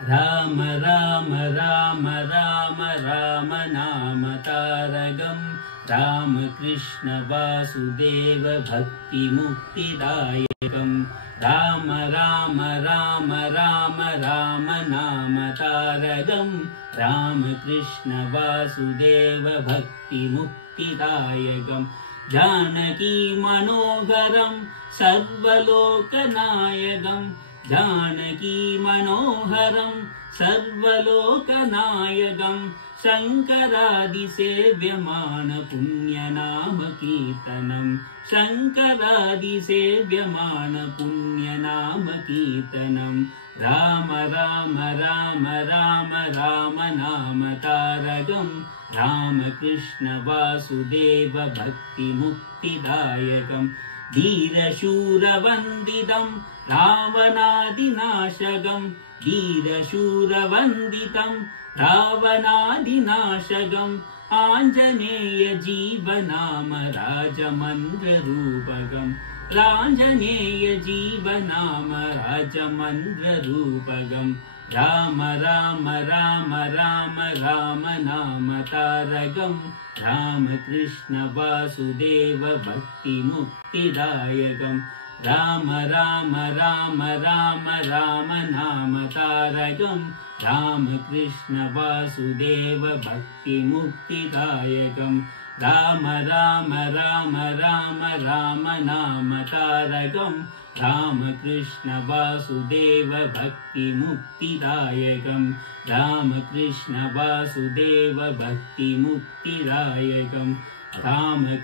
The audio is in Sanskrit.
राम राम राम राम राम नाम तारकं राम कृष्ण वासुदेव भक्ति मुक्तिदायकं राम राम राम राम राम नाम तारकं राम कृष्ण वासुदेव भक्ति मुक्तिदायकं जानकी मनोहरं सर्वलोकनायकं जानकी मनोहरं सर्वलोकनायकं शङ्करादिसेव्यमान पुण्यनाम कीर्तनं शङ्करादिसेव्यमान पुण्यनाम कीर्तनं राम राम राम राम राम नाम तारकं राम कृष्ण वासुदेव भक्ति मुक्तिदायकं धीरशूरवन्दितं रावणादिनाशकं धीरशूरवन्दितं रावणादिनाशकम् आञ्जनेय जीवनाम राजमन्द्ररूपकम् आञ्जनेय जीवनाम राजमन्द्ररूपकम् राम राम राम राम राम नाम तारकं राम कृष्ण वासुदेव भक्ति मुक्तिदायकं राम राम राम राम राम नाम तारकं राम कृष्ण वासुदेव भक्ति मुक्तिदायकं राम राम राम राम राम नाम तारकं राम कृष्ण वासुदेव भक्ति मुक्तिदायकं राम कृष्ण वासुदेव भक्ति मुक्तिदायकं राम